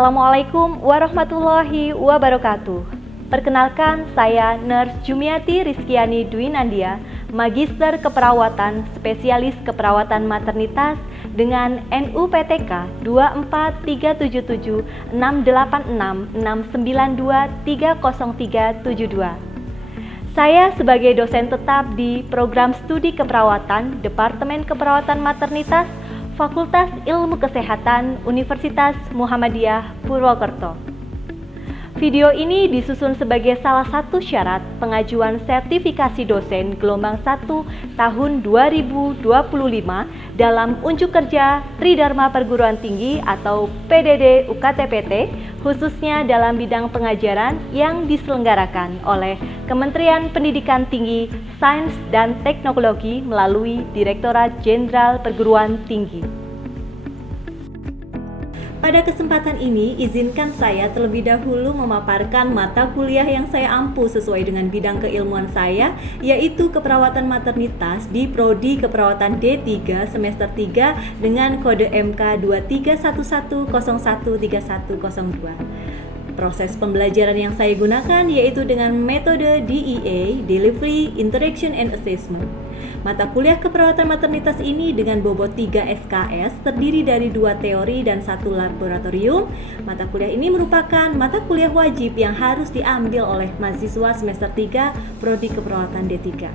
Assalamualaikum warahmatullahi wabarakatuh. Perkenalkan, saya Nurse Jumiati Rizkiani Dwinandia, Magister Keperawatan, Spesialis Keperawatan Maternitas dengan NUPTK 243768692300372. Saya sebagai dosen tetap di Program Studi Keperawatan, Departemen Keperawatan Maternitas, Fakultas Ilmu Kesehatan Universitas Muhammadiyah Purwokerto. Video ini disusun sebagai salah satu syarat pengajuan sertifikasi dosen gelombang 1 tahun 2025 dalam Unjuk Kerja Tridharma Perguruan Tinggi atau PDD UKTPT, khususnya dalam bidang pengajaran yang diselenggarakan oleh Kementerian Pendidikan Tinggi, Sains dan Teknologi melalui Direktorat Jenderal Perguruan Tinggi. Pada kesempatan ini, izinkan saya terlebih dahulu memaparkan mata kuliah yang saya ampu sesuai dengan bidang keilmuan saya, yaitu Keperawatan Maternitas di Prodi Keperawatan D3 semester 3 dengan kode MK 2311013102. Proses pembelajaran yang saya gunakan yaitu dengan metode DEA, Delivery, Interaction and Assessment. Mata kuliah keperawatan maternitas ini dengan bobot 3 SKS terdiri dari 2 teori dan 1 laboratorium. Mata kuliah ini merupakan mata kuliah wajib yang harus diambil oleh mahasiswa semester 3 Prodi Keperawatan D3.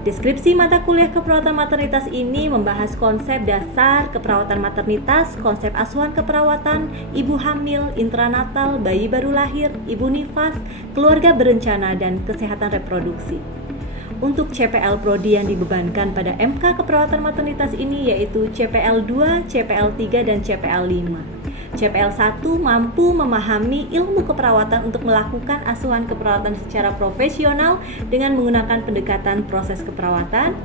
Deskripsi mata kuliah keperawatan maternitas ini membahas konsep dasar keperawatan maternitas, konsep asuhan keperawatan, ibu hamil, intranatal, bayi baru lahir, ibu nifas, keluarga berencana, dan kesehatan reproduksi. Untuk CPL Prodi yang dibebankan pada MK keperawatan maternitas ini yaitu CPL 2, CPL 3, dan CPL 5. CPL 1 mampu memahami ilmu keperawatan untuk melakukan asuhan keperawatan secara profesional dengan menggunakan pendekatan proses keperawatan.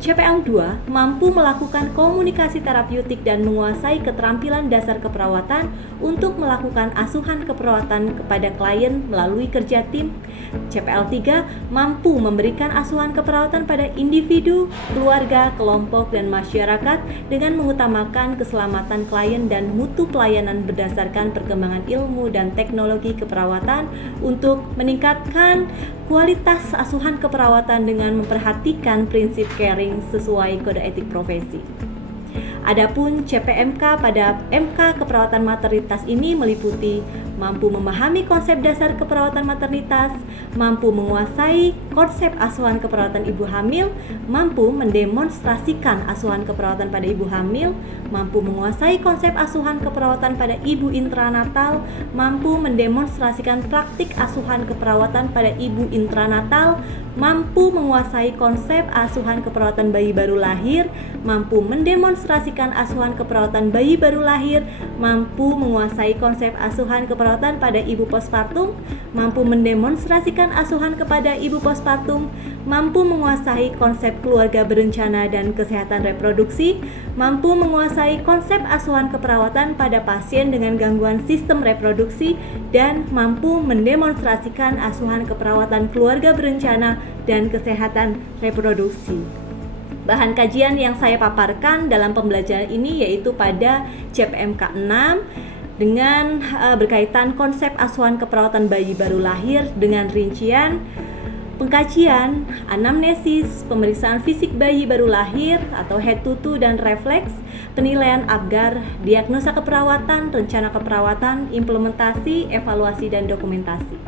CPL 2 mampu melakukan komunikasi terapeutik dan menguasai keterampilan dasar keperawatan untuk melakukan asuhan keperawatan kepada klien melalui kerja tim. CPL 3 mampu memberikan asuhan keperawatan pada individu, keluarga, kelompok, dan masyarakat dengan mengutamakan keselamatan klien dan mutu pelayanan berdasarkan perkembangan ilmu dan teknologi keperawatan untuk meningkatkan kualitas asuhan keperawatan dengan memperhatikan prinsip caring sesuai kode etik profesi. Adapun CPMK pada MK keperawatan maternitas ini meliputi mampu memahami konsep dasar keperawatan maternitas, mampu menguasai konsep asuhan keperawatan ibu hamil, mampu mendemonstrasikan asuhan keperawatan pada ibu hamil, mampu menguasai konsep asuhan keperawatan pada ibu intranatal, mampu mendemonstrasikan praktik asuhan keperawatan pada ibu intranatal, mampu menguasai konsep asuhan keperawatan bayi baru lahir, mampu mendemonstrasikan asuhan keperawatan bayi baru lahir, mampu menguasai konsep asuhan keperawatan pada ibu postpartum, mampu mendemonstrasikan asuhan kepada ibu postpartum, mampu menguasai konsep keluarga berencana dan kesehatan reproduksi, mampu menguasai konsep asuhan keperawatan pada pasien dengan gangguan sistem reproduksi, dan mampu mendemonstrasikan asuhan keperawatan keluarga berencana dan kesehatan reproduksi. Bahan kajian yang saya paparkan dalam pembelajaran ini yaitu pada CPMK 6 dengan berkaitan konsep asuhan keperawatan bayi baru lahir dengan rincian pengkajian, anamnesis, pemeriksaan fisik bayi baru lahir atau head to toe dan refleks, penilaian ABGAR, diagnosa keperawatan, rencana keperawatan, implementasi, evaluasi, dan dokumentasi.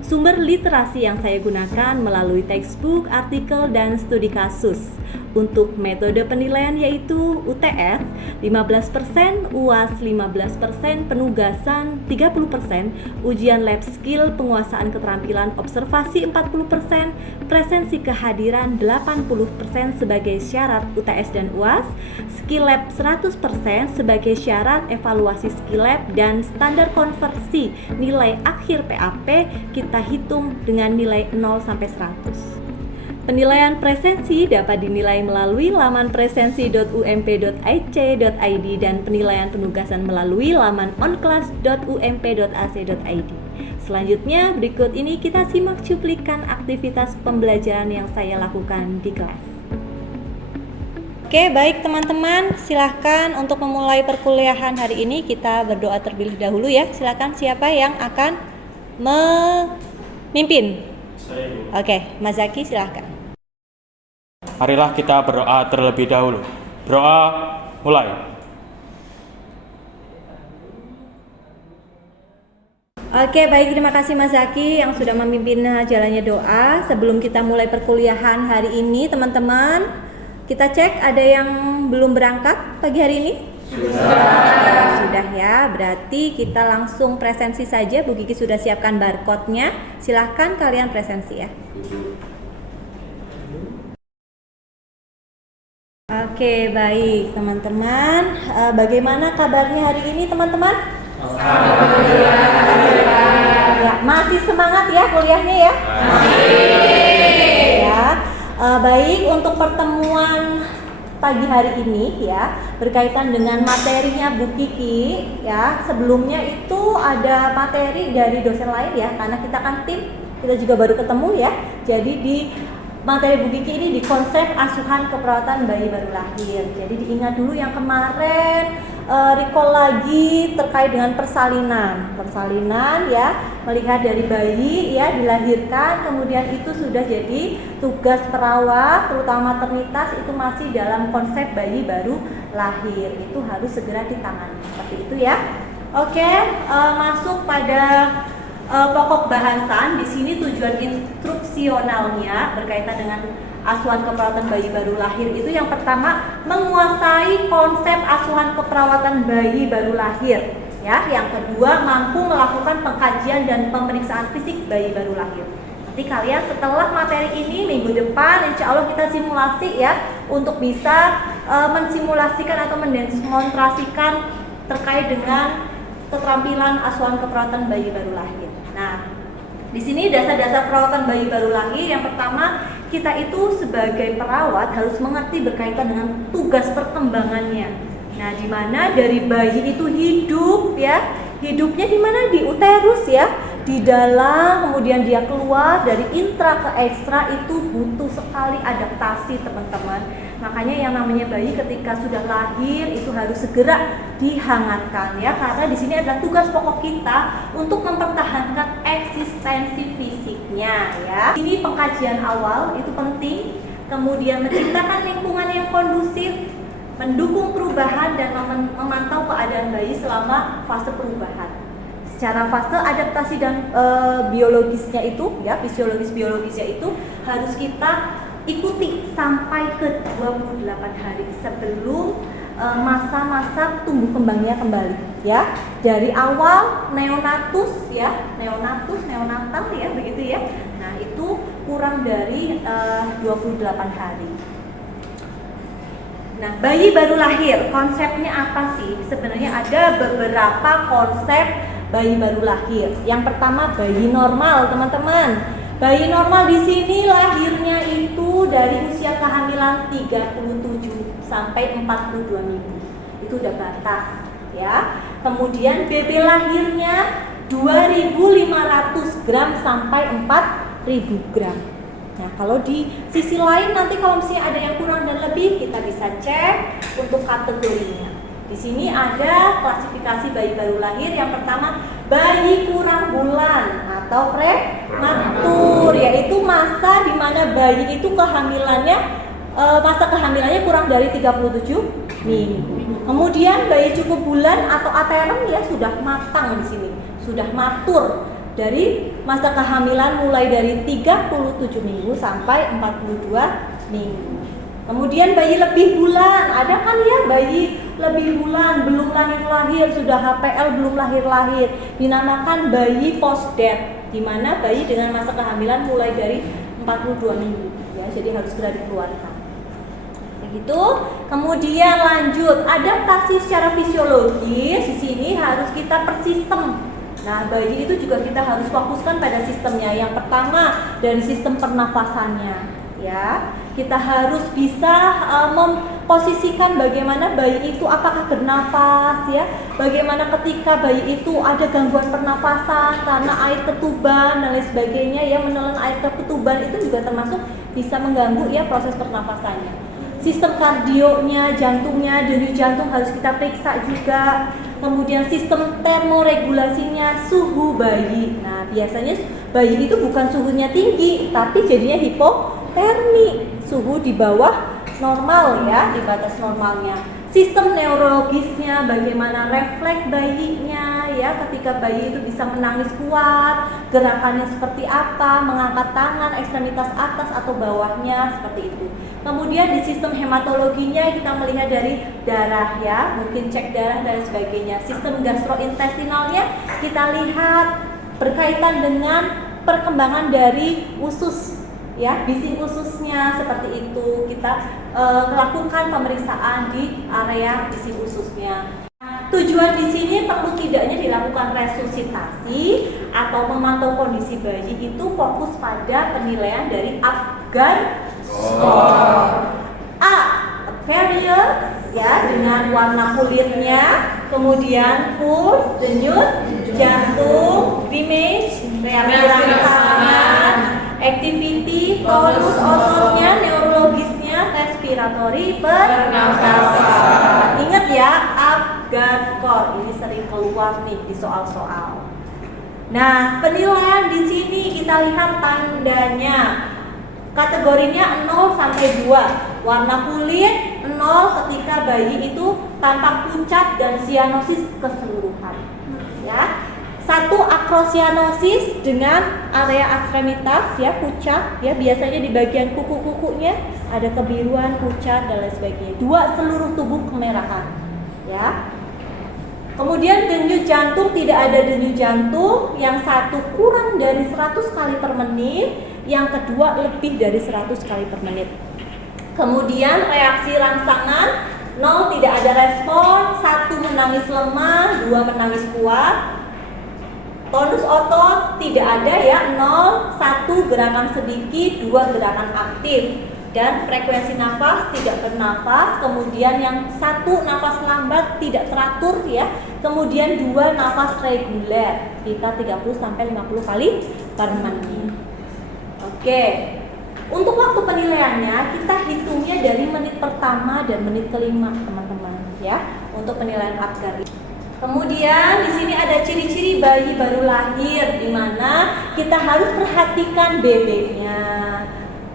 Sumber literasi yang saya gunakan melalui textbook, artikel, dan studi kasus. Untuk metode penilaian yaitu UTS 15%, UAS 15%, penugasan 30%, ujian lab skill, penguasaan keterampilan observasi 40%, presensi kehadiran 80% sebagai syarat UTS dan UAS, skill lab 100% sebagai syarat evaluasi skill lab, dan standar konversi nilai akhir PAP kita hitung dengan nilai 0 sampai 100. Penilaian presensi dapat dinilai melalui laman presensi.ump.ac.id dan penilaian penugasan melalui laman onclass.ump.ac.id. Selanjutnya, berikut ini kita simak cuplikan aktivitas pembelajaran yang saya lakukan di kelas. Oke, baik teman-teman, silahkan untuk memulai perkuliahan hari ini kita berdoa terlebih dahulu ya. Silahkan siapa yang akan memimpin? Oke, Mas Zaki silahkan. Marilah kita berdoa terlebih dahulu. Berdoa mulai. Oke, baik, terima kasih Mas Zaki yang sudah memimpin jalannya doa. Sebelum kita mulai perkuliahan hari ini, teman-teman, kita cek ada yang belum berangkat pagi hari ini? Sudah ya, berarti kita langsung presensi saja. Bu Kiki sudah siapkan barcode-nya. Silahkan kalian presensi ya. Oke, baik teman-teman. Bagaimana kabarnya hari ini teman-teman? Ya, masih semangat ya kuliahnya ya? Ya. Baik, untuk pertemuan pagi hari ini ya berkaitan dengan materinya Bu Kiki ya. Sebelumnya itu ada materi dari dosen lain ya, karena kita kan tim, kita juga baru ketemu ya. Jadi di materi Bu Kiki ini di konsep asuhan keperawatan bayi baru lahir. Jadi diingat dulu yang kemarin, recall lagi terkait dengan persalinan ya, melihat dari bayi ya dilahirkan, kemudian itu sudah jadi tugas perawat terutama maternitas itu masih dalam konsep bayi baru lahir, itu harus segera ditangani seperti itu ya. Oke, masuk pada pokok bahasan. Di sini tujuan instruksionalnya berkaitan dengan asuhan keperawatan bayi baru lahir itu yang pertama menguasai konsep asuhan keperawatan bayi baru lahir ya. Yang kedua mampu melakukan pengkajian dan pemeriksaan fisik bayi baru lahir. Nanti kalian setelah materi ini minggu depan insya Allah kita simulasi ya untuk bisa mensimulasikan atau mendemonstrasikan terkait dengan keterampilan asuhan keperawatan bayi baru lahir. Nah, di sini dasar-dasar perawatan bayi baru lahir yang pertama, kita itu sebagai perawat harus mengerti berkaitan dengan tugas perkembangannya. Nah, di mana dari bayi itu hidup ya, hidupnya di mana di uterus ya, di dalam, kemudian dia keluar dari intra ke ekstra itu butuh sekali adaptasi teman-teman. Makanya yang namanya bayi ketika sudah lahir itu harus segera dihangatkan ya, karena di sini adalah tugas pokok kita untuk mempertahankan eksistensi fisiknya ya. Ini pengkajian awal itu penting, kemudian menciptakan lingkungan yang kondusif, mendukung perubahan dan memantau keadaan bayi selama fase perubahan. Secara fase adaptasi dan biologisnya itu ya, fisiologis-biologisnya itu harus kita ikuti sampai ke 28 hari sebelum masa-masa tumbuh kembangnya kembali ya. Dari awal neonatus ya, neonatal ya begitu ya. Nah, itu kurang dari 28 hari. Nah, bayi baru lahir, konsepnya apa sih? Sebenarnya ada beberapa konsep bayi baru lahir. Yang pertama bayi normal, teman-teman. Bayi normal di sini lahirnya itu dari usia kehamilan 37 sampai 42 minggu. Itu udah batas ya. Kemudian BB lahirnya 2.500 gram sampai 4.000 gram. Nah, kalau di sisi lain nanti kalau misalnya ada yang kurang dan lebih, kita bisa cek untuk kategorinya. Di sini ada klasifikasi bayi baru lahir. Yang pertama, bayi kurang bulan atau prematur, yaitu masa di mana bayi itu kehamilannya masa kehamilannya kurang dari 37 minggu. Kemudian bayi cukup bulan atau aterem ya sudah matang di sini, sudah matur. Dari masa kehamilan mulai dari 37 minggu sampai 42 minggu. Kemudian bayi lebih bulan, ada kan ya bayi lebih bulan belum lahir-lahir, sudah HPL belum lahir-lahir, dinamakan bayi post death, di mana bayi dengan masa kehamilan mulai dari 42 minggu ya, jadi harus segera dikeluarkan. Begitu. Kemudian lanjut, adaptasi secara fisiologis di sini harus kita per sistem. Nah, bayi itu juga kita harus fokuskan pada sistemnya. Yang pertama dari sistem pernafasannya ya. Kita harus bisa memposisikan bagaimana bayi itu apakah bernafas ya, bagaimana ketika bayi itu ada gangguan pernafasan karena air ketuban dan lain sebagainya ya, menelan air ketuban itu juga termasuk bisa mengganggu ya proses pernafasannya. sistem kardionya, jantungnya, denyut jantung harus kita periksa juga. Kemudian sistem termoregulasinya, suhu bayi. Nah, biasanya bayi itu bukan suhunya tinggi, tapi jadinya hipotermi, suhu di bawah normal ya, di batas normalnya. Sistem neurologisnya, bagaimana refleks bayinya ya, ketika bayi itu bisa menangis kuat, gerakannya seperti apa, mengangkat tangan, ekstremitas atas atau bawahnya seperti itu. Kemudian di sistem hematologinya kita melihat dari darah ya, mungkin cek darah dan sebagainya. Sistem gastrointestinalnya kita lihat berkaitan dengan perkembangan dari usus ya, bising ususnya seperti itu. Kita melakukan pemeriksaan di area bising ususnya. Tujuan di sini perlu tidaknya dilakukan resusitasi atau memantau kondisi bayi itu fokus pada penilaian dari Apgar score. A, period ya, dengan warna kulitnya, kemudian pulse, denyut jantung, image, reaksi tangan, activity, tonus ototnya, neurologisnya, respiratory, pernafasan. Ingat ya, Apgar score ini sering keluar nih di soal-soal. Nah, penilaian di sini kita lihat tandanya. Kategorinya 0 sampai 2. Warna kulit 0 ketika bayi itu tampak pucat dan sianosis keseluruhan. Ya. 1 akrosianosis dengan area ekstremitas ya, pucat ya, biasanya di bagian kuku-kukunya ada kebiruan, pucat dan lain sebagainya. 2 seluruh tubuh kemerahan ya. Kemudian denyut jantung, tidak ada denyut jantung. Yang 1 kurang dari 100 kali per menit, yang kedua lebih dari 100 kali per menit. Kemudian reaksi rangsangan 0, tidak ada respon. 1 menangis lemah, 2 menangis kuat. Tonus otot tidak ada ya, 0, 1 gerakan sedikit, 2 gerakan aktif. Dan frekuensi nafas tidak bernafas. Kemudian yang 1 nafas lambat tidak teratur ya. Kemudian 2 nafas reguler, kita 30 sampai 50 kali per menit. Oke. Untuk waktu penilaiannya kita hitungnya dari menit pertama dan menit kelima teman-teman ya, untuk penilaian Apgar. Kemudian di sini ada ciri-ciri bayi baru lahir, di mana kita harus perhatikan BB-nya,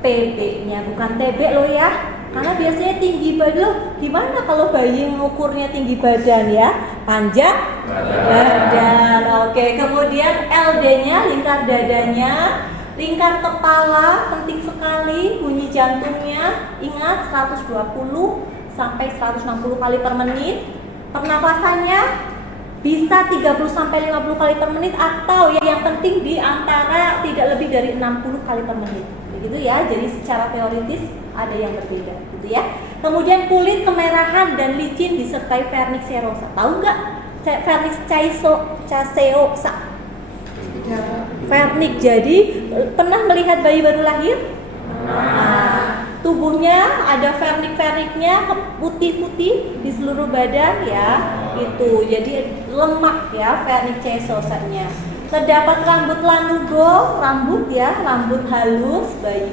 PB-nya, bukan TB loh ya. Karena biasanya tinggi badan loh. Gimana kalau bayi ngukurnya tinggi badan ya? Panjang badan. Oke, kemudian LD-nya, lingkar dadanya, lingkar kepala, penting sekali, bunyi jantungnya. Ingat 120 sampai 160 kali per menit. Pernapasannya bisa 30 sampai 50 kali per menit, atau yang penting di antara tidak lebih dari 60 kali per menit. Begitu ya. Jadi secara teoritis ada yang berbeda gitu ya. Kemudian kulit kemerahan dan licin disertai vernix serosa. Tahu nggak vernix caseosa? Vernix. Jadi pernah melihat bayi baru lahir? Nah, tubuhnya ada vernix-vernixnya putih-putih di seluruh badan ya. Itu jadi lemak ya vernix caesosanya. Terdapat rambut lanugo, rambut ya, rambut halus bayi.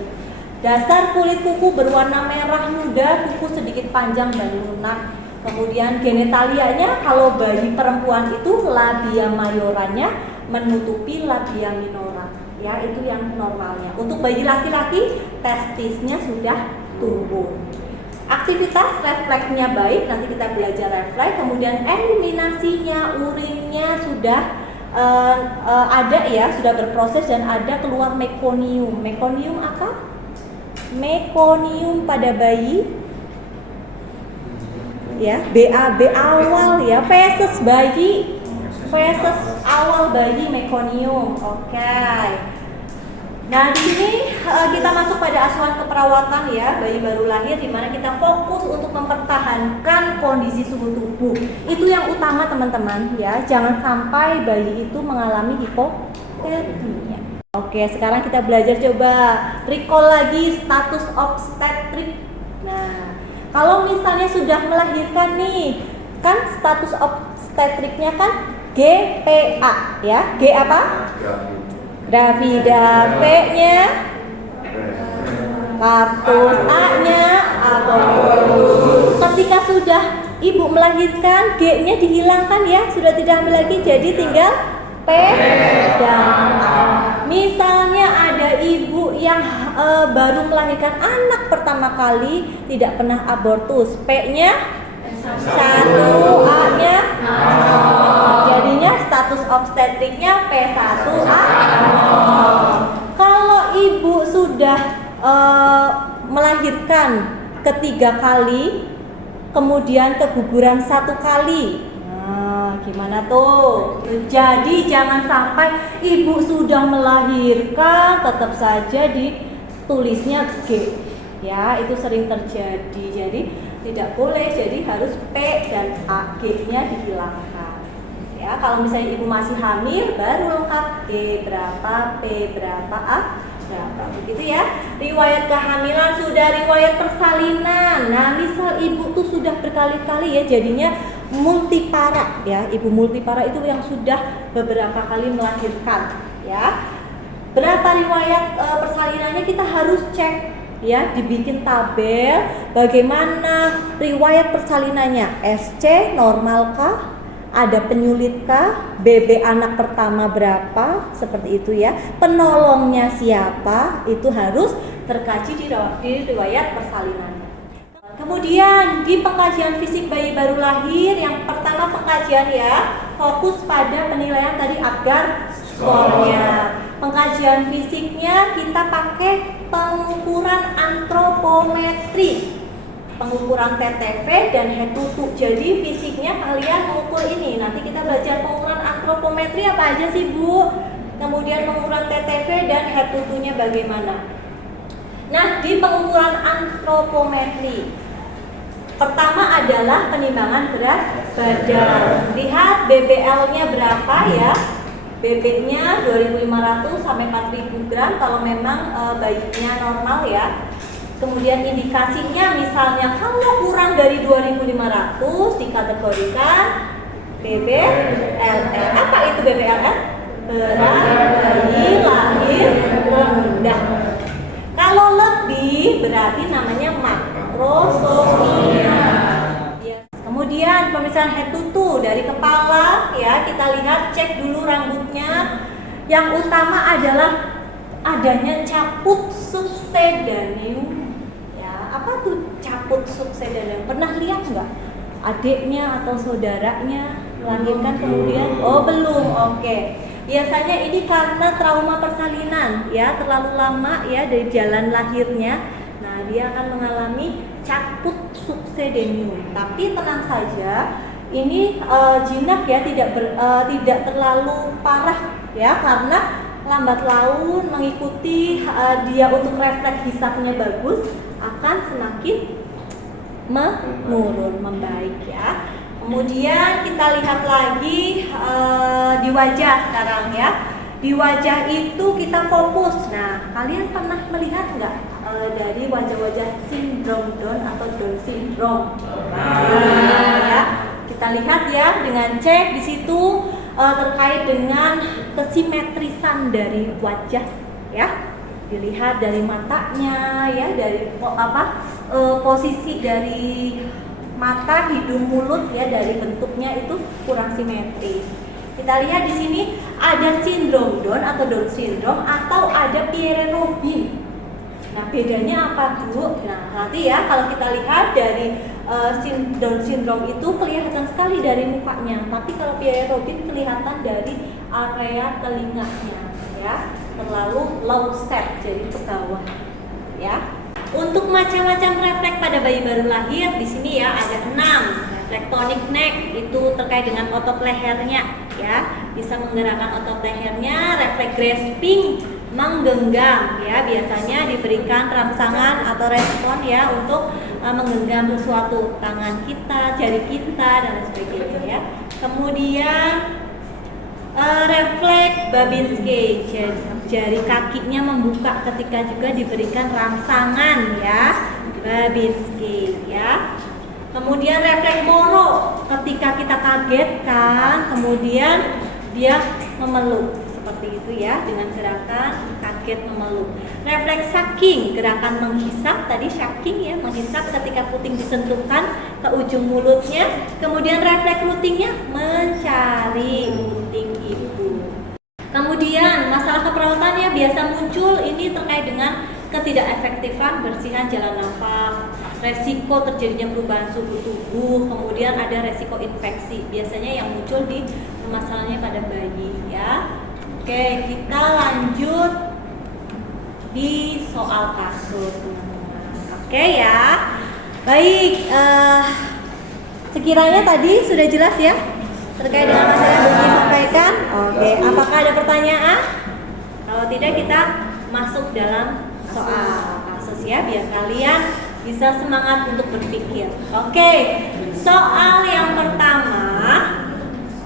Dasar kulit kuku berwarna merah muda, kuku sedikit panjang dan lunak. Kemudian genitalianya kalau bayi perempuan itu labia mayorannya menutupi labia minora. Ya, itu yang normalnya. Untuk bayi laki-laki testisnya sudah tumbuh. Aktivitas refleksnya baik, nanti kita belajar refleks. Kemudian eliminasinya, urinnya sudah ada ya, sudah berproses dan ada keluar mekonium. Mekonium apa? Mekonium pada bayi ya, BAB awal ya, feses bayi, feses awal bayi mekonium. Oke. Nah, di sini kita masuk pada asuhan keperawatan ya, bayi baru lahir, di mana kita fokus untuk mempertahankan kondisi suhu tubuh. Itu yang utama teman-teman ya, jangan sampai bayi itu mengalami hipotermia. Oke, sekarang kita belajar, coba recall lagi status obstetrik. Nah, kalau misalnya sudah melahirkan nih, kan status obstetriknya kan GPA ya. G apa? Gravida. P-nya kartus. A-nya abortus. Ketika sudah ibu melahirkan, G-nya dihilangkan ya, sudah tidak hamil lagi, jadi tinggal P dan A. Misalnya ada ibu yang baru melahirkan anak pertama kali, tidak pernah abortus, P-nya 1, A-nya 0. Jadinya status obstetriknya P1A. Kalau ibu sudah melahirkan ketiga kali, kemudian keguguran 1 kali, nah gimana tuh? Jadi jangan sampai ibu sudah melahirkan tetap saja ditulisnya G, ya itu sering terjadi. Jadi tidak boleh, jadi harus P dan A, G-nya dihilangkan. Ya, kalau misalnya ibu masih hamil, baru lengkap G berapa, P berapa, A berapa, begitu ya. Riwayat kehamilan sudah riwayat persalinan. Nah, misal ibu tuh sudah berkali-kali ya, jadinya multipara ya. Ibu multipara itu yang sudah beberapa kali melahirkan ya. Berapa riwayat persalinannya kita harus cek ya, dibikin tabel bagaimana riwayat persalinannya. SC normal kah? Ada penyulit kah? BB anak pertama berapa? Seperti itu ya. Penolongnya siapa? Itu harus terkaji di riwayat persalinannya. Kemudian di pengkajian fisik bayi baru lahir, yang pertama pengkajian ya, fokus pada penilaian tadi agar skornya. Pengkajian fisiknya kita pakai pengukuran antropometri, pengukuran TTV dan head tutu. Jadi fisiknya kalian mengukur ini. Nanti kita belajar pengukuran antropometri apa aja sih Bu? Kemudian pengukuran TTV dan head tutunya bagaimana? Nah, di pengukuran antropometri pertama adalah penimbangan berat badan. Lihat BBL-nya berapa ya? BB-nya 2.500 sampai 4.000 gram kalau memang bayinya normal ya. Kemudian indikasinya misalnya kalau kurang dari 2.500 dikategorikan BBLL. Apa itu BBLL? Berat bayi lahir rendah. Kalau lebih berarti namanya makrosomia. Kemudian pemeriksaan head tutu dari kepala ya, kita lihat, cek dulu rambutnya. Yang utama adalah adanya caput subsedaneum. Ya, apa tuh caput subsedaneum? Pernah lihat nggak? Adiknya atau saudaranya melahirkan kemudian? Oh belum, oke. Biasanya ini karena trauma persalinan ya, terlalu lama ya dari jalan lahirnya. Nah, dia akan mengalami caput subsedaneum. Tapi tenang saja, ini jinak ya, tidak terlalu parah ya, karena lambat laun mengikuti dia untuk refleks hisapnya bagus, akan semakin menurun, membaik ya. Kemudian kita lihat lagi di wajah sekarang ya. Di wajah itu kita fokus. Nah, kalian pernah melihat nggak dari wajah-wajah sindrom Down atau Down syndrome? Nah, ya. Kita lihat ya dengan cek di situ terkait dengan kesimetrisan dari wajah ya. Dilihat dari matanya ya, dari posisi dari mata, hidung, mulut ya, dari bentuknya itu kurang simetris. Kita lihat di sini ada sindrom Down atau Down syndrome atau ada Pierre-Robin. Nah, bedanya apa Bu? Nah, nanti ya kalau kita lihat dari Down syndrome itu kelihatan sekali dari mukanya, tapi kalau Pierre-Robin kelihatan dari area telinganya ya, terlalu low set, jadi ke bawah ya. Untuk macam-macam refleks pada bayi baru lahir di sini ya ada 6. Refleks tonic neck itu terkait dengan otot lehernya ya, bisa menggerakkan otot lehernya. Refleks grasping menggenggam ya, biasanya diberikan rangsangan atau respon ya untuk menggenggam sesuatu, tangan kita, jari kita dan sebagainya ya. Kemudian refleks Babinski, jari kakinya membuka ketika juga diberikan rangsangan ya, Babinski ya. Kemudian refleks Moro, ketika kita kagetkan kemudian dia memeluk seperti itu ya, dengan gerakan kaki kaget memeluk. Refleks sucking, gerakan menghisap tadi sucking ya, menghisap ketika puting disentuhkan ke ujung mulutnya. Kemudian refleks rootingnya mencari puting ibu. Kemudian masalah keperawatannya biasa muncul ini terkait dengan ketidakefektifan bersihan jalan nafas, resiko terjadinya perubahan suhu tubuh, kemudian ada resiko infeksi. Biasanya yang muncul di masalahnya pada bayi ya. Oke, kita lanjut di soal kasus teman-teman. Oke ya. Baik, sekiranya tadi sudah jelas ya terkait dengan masalah yang Buki sampaikan. Oke, apakah ada pertanyaan? Kalau tidak kita masuk dalam soal kasus ya, biar kalian bisa semangat untuk berpikir. Oke, soal yang pertama,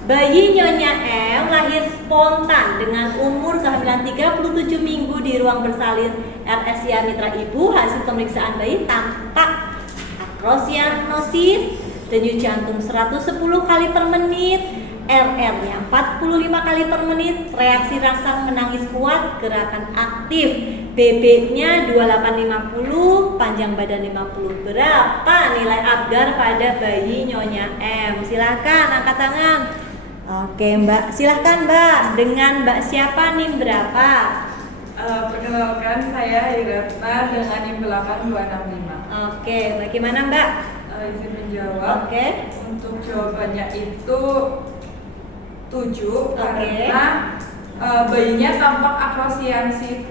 bayi Nyonya M lahir spontan dengan umur kehamilan 37 minggu di ruang bersalin RSIA Mitra Ibu. Hasil pemeriksaan bayi tampak akrosianosis, denyut jantung 110 kali per menit, RR-nya 45 kali per menit, reaksi rangsang menangis kuat, gerakan aktif, BB-nya 2850, panjang badan 50. Berapa nilai Apgar pada bayi Nyonya M? Silakan angkat tangan. Oke Mbak, silahkan Mbak. Dengan Mbak siapa nih berapa? Perkenalkan saya Hiratna dengan NIM 8265. Oke, bagaimana Mbak? Izin menjawab. Oke. Untuk jawabannya itu 7 karena bayinya tampak akrosiasis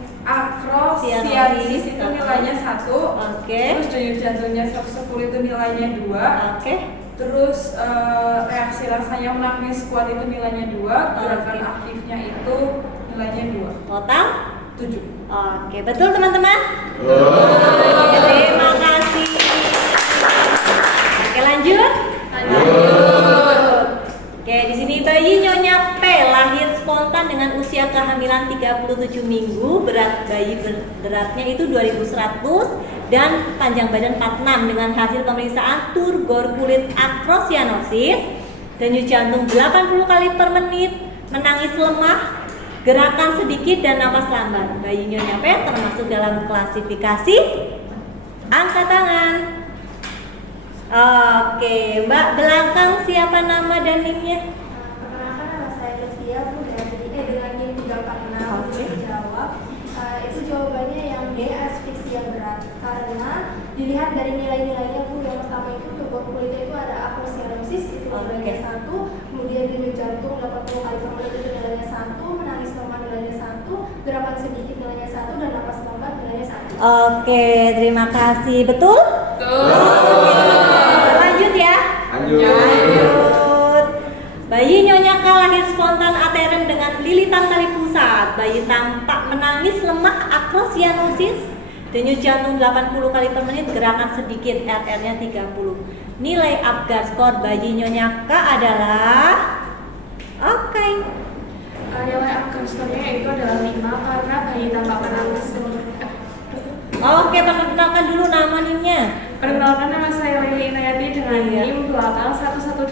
itu nilainya 1. Oke. Terus denyut jantungnya 110 itu nilainya 2. Oke. Terus reaksi rasanya menangis kuat itu nilainya 2. Gerakan aktifnya itu nilainya 2. Total 7. Oke, betul teman-teman? Oke, terima kasih. Oke, lanjut. Oke, di sini bayi Nyonya P lahir spontan dengan usia kehamilan 37 minggu, berat bayi beratnya itu 2100 dan panjang badan 46 dengan hasil pemeriksaan turgor kulit akrosianosis, denyut jantung 80 kali per menit, menangis lemah, gerakan sedikit dan nafas lambat. Bayi Nyonya P termasuk dalam klasifikasi angkat tangan. Oke, Mbak belakang siapa nama dan NIM-nya? Perkenalkan nama saya Lutfia, dengan NIM 346. Oke. Jawab, itu jawabannya yang D, asfiksia berat. Karena dilihat dari nilai-nilainya Bu, yang pertama itu turgor kulitnya itu ada akrosianosis itu nilainya 1, kemudian denyut jantung 80 kali per menit itu nilainya 1, menangis lemah nilainya 1, gerakan sedikit nilainya 1, dan napas lambat nilainya 1. Oke, terima kasih. Betul? Lanjut ya. Lanjut. Bayi Nyonya K lahir spontan aterem dengan lilitan tali pusat. Bayi tampak menangis lemah akrosianosis, denyut jantung 80 kali per menit, gerakan sedikit, RR-nya 30. Nilai Apgar skor bayi Nyonya K adalah Nilai Apgar skornya itu adalah 5 karena bayi tampak menangis. Oke, perkenalkan dulu nama NIM-nya. Perkenalkan nama saya Lili Inayati dengan NIM belakang 118.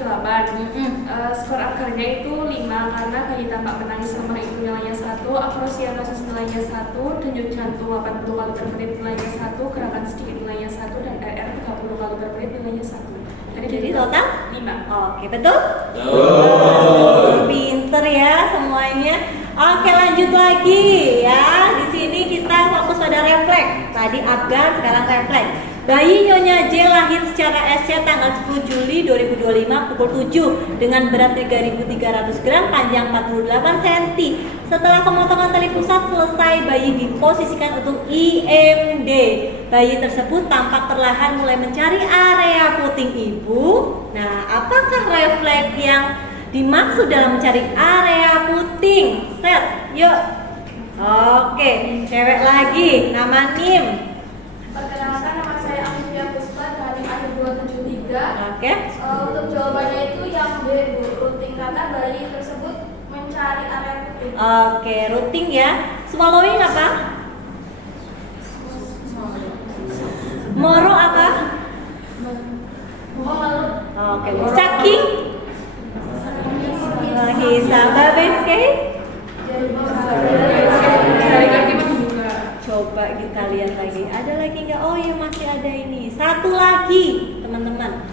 Skor Apgarnya itu 5 karena bayi tampak menangis lemah itu nilainya 1, akrosianosis nilainya 1, denyut jantung 80 kali per menit nilainya 1, gerakan sedikit nilainya 1, dan RR 30 kali per menit nilainya 1. Jadi total 5. Oke, betul? Pinter ya semuanya. Oke, lanjut lagi ya. Di sini kita fokus pada refleks. Tadi Apgar, sekarang refleks. Bayi Nyonya J lahir secara SC tanggal 10 Juli 2025 pukul 7 dengan berat 3.300 gram, panjang 48 cm. Setelah pemotongan tali pusat selesai, bayi diposisikan untuk IMD. Bayi tersebut tampak perlahan mulai mencari area puting ibu. Nah, apakah refleks yang dimaksud dalam mencari area puting? Set, yuk. Oke, cewek lagi, nama NIM. Perkenalkan nama saya Amifia Puspa dari akhir 273. Oke. Untuk jawabannya itu yang B, Bu, routing karena bayi tersebut mencari area puting. Oke, routing ya. Swallowing apa? Moro apa? Oke, sucking. Lagi sabar, Beske. kita lihat lagi. Ada lagi nggak? Oh ya masih ada ini. Satu lagi teman-teman.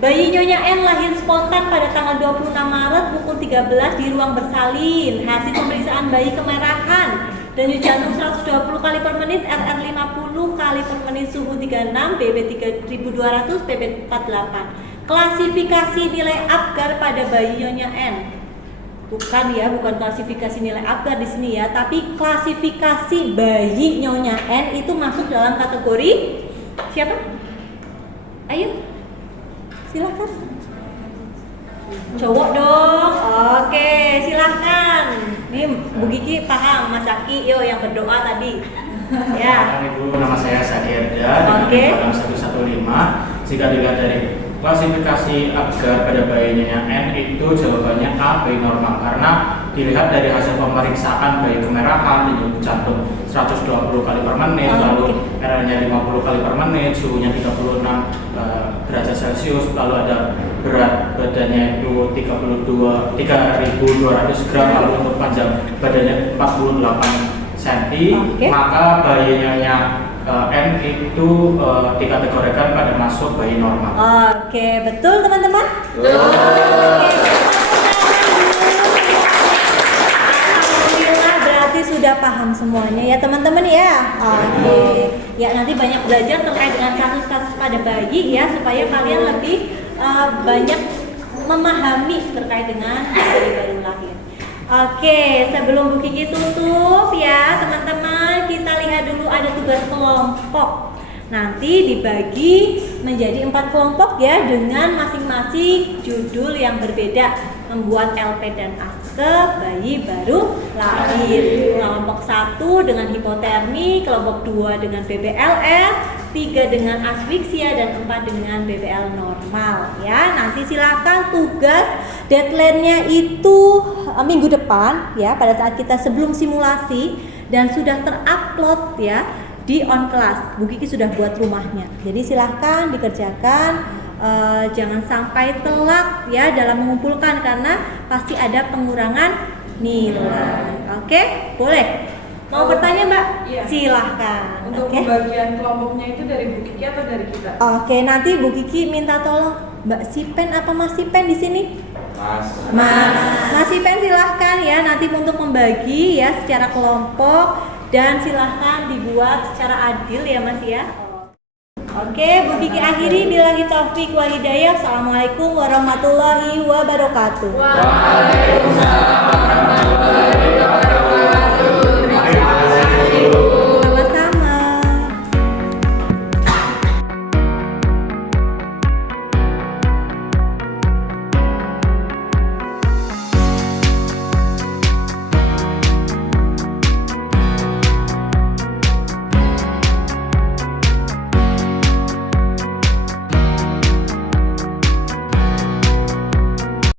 Bayi Nyonya N lahir spontan pada tanggal 26 Maret pukul 13 di ruang bersalin. Hasil pemeriksaan bayi kemerahan. Denyut jantung 120 kali per menit, RR 50 kali per menit, suhu 36, BB 3200, PB 48. Klasifikasi nilai Apgar pada bayi Nyonya N. Bukan ya, bukan klasifikasi nilai Apgar di sini ya, tapi klasifikasi bayi Nyonya N itu masuk dalam kategori siapa? Ayo, silahkan. Cowok dong. Oke, silahkan. Nih, Bu Kiki paham, Mas Aki, yo yang berdoa tadi. Ya. Ibu, nama saya Sadi Erda dengan program 115. Jika dilihat dari klasifikasi Apgar pada bayi Nyonya N itu jawabannya A, bayi normal, karena dilihat dari hasil pemeriksaan bayi kemerahan, denyut jantung 120 kali per menit, lalu RR-nya 50 kali per menit, suhunya 36 derajat Celcius, lalu ada berat badannya itu 3200 gram, lalu untuk panjang badannya 48 cm, maka bayi Nyonya N itu dikategorikan pada masuk bayi normal. Oke, betul teman-teman? Alhamdulillah, berarti sudah paham semuanya ya teman-teman ya. Oke. Ya nanti banyak belajar terkait dengan kasus-kasus pada bayi ya, supaya kalian lebih banyak memahami terkait dengan bayi baru lahir. Oke, sebelum Bu Kiki tutup ya teman-teman, kita lihat dulu ada tugas kelompok. Nanti dibagi menjadi 4 kelompok ya, dengan masing-masing judul yang berbeda. Membuat LP dan akte bayi baru lahir. Kelompok 1 dengan hipotermi, kelompok 2 dengan BBLF, 3 dengan asfiksia, dan 4 dengan BBL normal ya. Nanti silakan tugas deadline-nya itu minggu depan ya, pada saat kita sebelum simulasi, dan sudah terupload ya di on class. Bu Kiki sudah buat rumahnya. Jadi silahkan dikerjakan, jangan sampai telat ya dalam mengumpulkan, karena pasti ada pengurangan nilai. Oke, boleh. Mau bertanya Mbak? Iya. Silahkan. Untuk pembagian kelompoknya itu dari Bu Kiki atau dari kita? Oke, nanti Bu Kiki minta tolong Mbak Sipen apa Mas Sipen di sini? Mas Sipen silahkan ya, nanti untuk membagi ya secara kelompok, dan silahkan dibuat secara adil ya Mas ya. Oke, Bu Kiki akhiri, billahi taufik wal hidayah. Assalamualaikum warahmatullahi wabarakatuh. Waalaikumsalam warahmatullahi wabarakatuh.